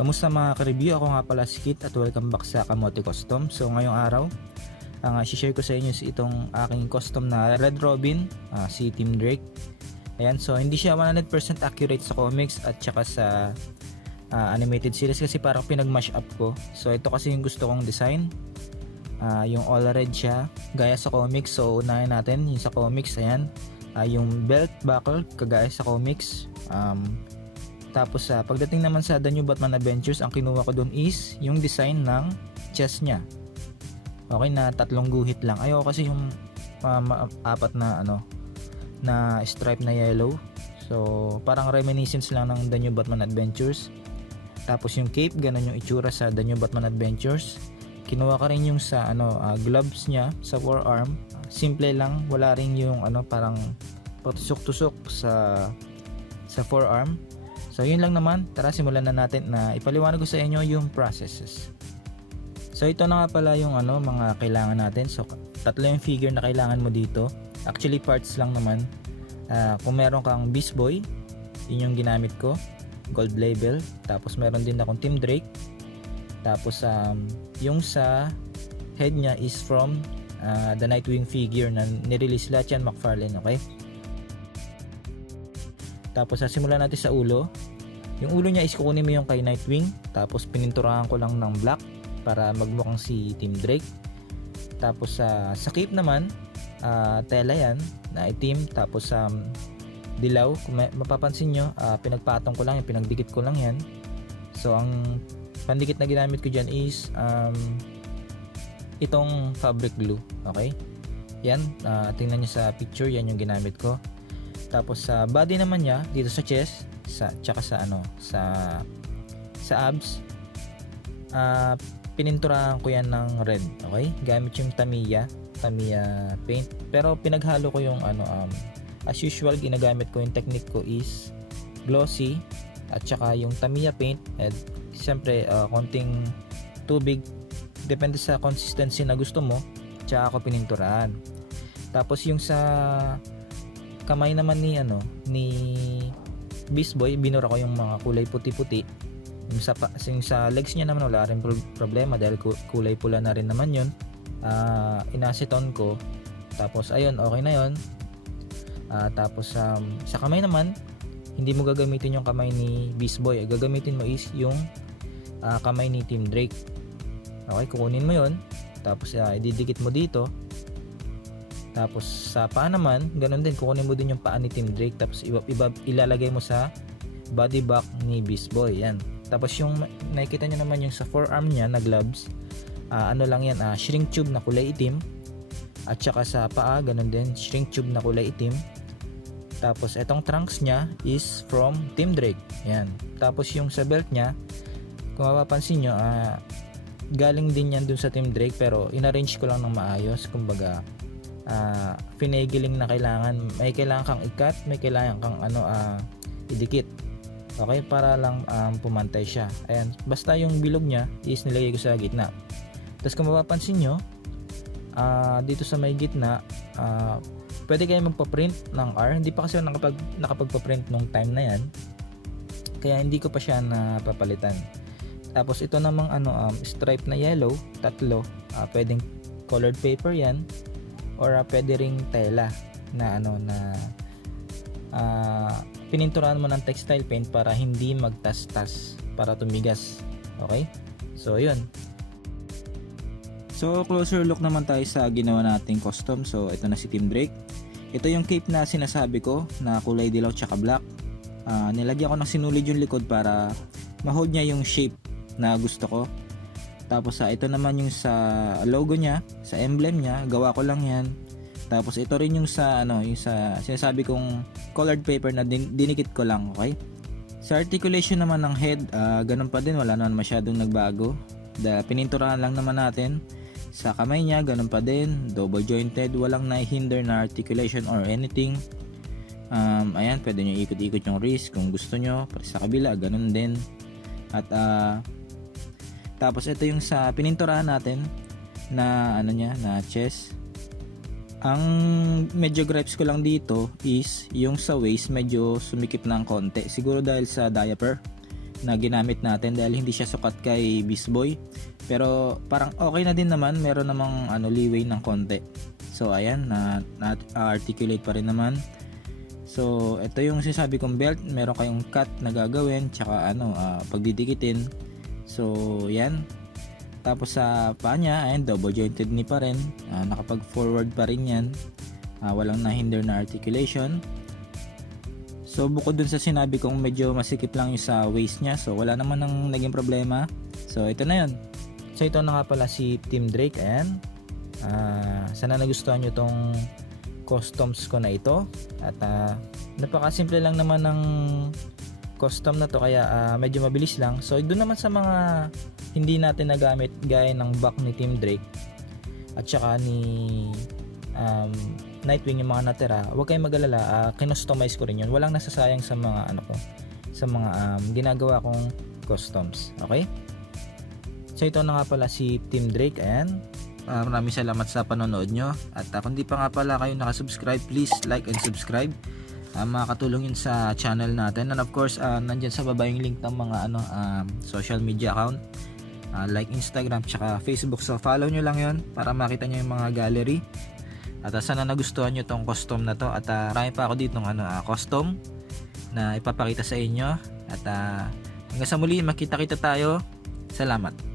Kamusta mga ka-review? Ako nga pala si Kit at welcome back sa Kamote Custom. So ngayong araw, ang share ko sa inyo is itong aking custom na Red Robin, si Tim Drake. Ayan, so hindi siya 100% accurate sa comics at saka sa animated series kasi parang pinag-mash up ko. So ito kasi yung gusto kong design. Yung all red siya, gaya sa comics. So unahin natin yung sa comics. Ayan, yung belt buckle kagaya sa comics. Tapos pagdating naman sa The New Batman Adventures, ang kinuha ko dun is yung design ng chest niya. Okay, na tatlong guhit lang. Ayoko kasi yung apat na na stripe na yellow. So parang reminiscence lang ng The New Batman Adventures. Tapos yung cape, ganun yung itsura sa The New Batman Adventures. Kinuha ko rin yung sa gloves niya sa forearm. Simple lang, wala rin yung parang patusok-tusok sa forearm. So yun lang naman, tara simulan na natin na ipaliwanag ko sa inyo yung processes. So ito na nga pala yung mga kailangan natin. So tatlo yung figure na kailangan mo dito. Actually parts lang naman. Kung meron kang Beast Boy, yun yung ginamit ko, gold label. Tapos meron din akong Tim Drake. Tapos yung sa head niya is from the Nightwing figure na nirelease lahat yan McFarlane, okay? Tapos simulan natin sa ulo. Yung ulo niya is kukunin mo yung kay Nightwing, tapos pininturahan ko lang ng black para magmukhang si Tim Drake. Tapos sa cape naman, tela yan na itim, tapos dilaw. Kung mapapansin nyo, pinagpatong ko lang, pinagdikit ko lang yan. So ang pandikit na ginamit ko dyan is itong fabric glue, okay? Yan, tingnan nyo sa picture, yan yung ginamit ko. Tapos sa body naman niya, dito sa chest, tsaka sa abs, pininturahan ko yan ng red, okay? Gamit yung Tamiya paint, pero pinaghalo ko yung as usual ginagamit ko, yung technique ko is glossy at saka yung Tamiya paint, at siyempre konting tubig, depende sa consistency na gusto mo, tsaka ako pininturahan. Tapos yung sa kamay naman ni Beast Boy, binura ko yung mga kulay puti-puti. Yung sa legs niya naman wala rin problema dahil kulay pula na rin naman yun. Inaceton ko. Tapos ayun, okay na yun. Tapos sa kamay naman, hindi mo gagamitin yung kamay ni Beast Boy. Gagamitin mo is yung kamay ni Tim Drake. Okay, kukunin mo yun. Tapos ididikit mo dito. Tapos sa paa naman, ganun din, kukunin mo din yung paa ni Tim Drake, tapos ilalagay mo sa body back ni Beast Boy. Yan. Tapos yung nakikita nyo naman yung sa forearm niya na gloves, lang yan, shrink tube na kulay itim. At saka sa paa, ganun din, shrink tube na kulay itim. Tapos etong trunks niya is from Tim Drake. Yan. Tapos yung sa belt niya, kung mapapansin nyo, galing din yan dun sa Tim Drake, pero inarrange ko lang ng maayos. Kumbaga, finagiling na kailangan, may kailangan kang ikat, may kailangan kang idikit, okay, para lang pumantay siya. Ayan, basta yung bilog nya is nilagay ko sa gitna. Tapos kung mapapansin nyo, dito sa may gitna, pwede kayo magpa-print ng R. Hindi pa kasi nakapagpa-print nung time na yan, kaya hindi ko pa siya napapalitan. Tapos ito namang stripe na yellow, tatlo, pwedeng colored paper yan, or pwede ring tela na pininturahan mo ng textile paint para hindi magtas-tas, para tumigas. Okay? So yun. So closer look naman tayo sa ginawa nating custom. So ito na si Tim Drake. Ito yung cape na sinasabi ko na kulay dilaw tsaka black. Nilagyan ko ng sinulid yung likod para ma-hold niya yung shape na gusto ko. Tapos ito naman yung sa logo niya, sa emblem niya, gawa ko lang yan. Tapos ito rin yung sa yung sa sinasabi kong colored paper na dinikit ko lang, okay? Sa articulation naman ng head, ganun pa din, wala naman masyadong nagbago. Pininturahan lang naman natin. Sa kamay niya, ganun pa din, double jointed, walang nahihinder na articulation or anything. Ayan, pwede nyo ikot-ikot yung wrist kung gusto nyo, pati sa kabila, ganun din. At tapos ito yung sa pininturahan natin na na chest. Ang medyo gripes ko lang dito is yung sa waist medyo sumikip ng konti. Siguro dahil sa diaper. na ginamit natin dahil hindi siya sukat kay Beast Boy. Pero parang okay na din naman, meron namang leeway ng konti. So ayan, na-articulate pa rin naman. So ito yung sinasabi kong belt, meron kayong cut na gagawin tsaka pagdidikitin. So yan. Tapos sa paa niya, ayan, double jointed knee pa rin, nakapag forward pa rin yan, walang nahinder na articulation. So bukod dun sa sinabi kong medyo masikip lang yung sa waist niya, so wala naman nang naging problema. So ito na yun. So ito na nga pala si Team Drake. Ayan, sana nagustuhan nyo tong customs ko na ito. At napakasimple lang naman ng custom na to, kaya medyo mabilis lang. So doon naman sa mga hindi natin nagamit gaya ng back ni Team Drake at saka ni Nightwing, yung mga natira, huwag kayong mag-alala, kinustomize ko rin yun. Walang nasasayang sa mga sa mga ginagawa kong customs. Okay? So ito na nga pala si Team Drake. Ayan, maraming salamat sa panonood nyo. At kung di pa nga pala kayo nakasubscribe, please like and subscribe. Makakatulong yun sa channel natin. And of course, nandyan sa baba yung link ng mga social media account, like Instagram tsaka Facebook. So follow nyo lang yun para makita nyo yung mga gallery. At sana nagustuhan nyo tong custom na to. At marami pa ako dito ng custom na ipapakita sa inyo. At hanggang sa muli, makita-kita tayo. Salamat.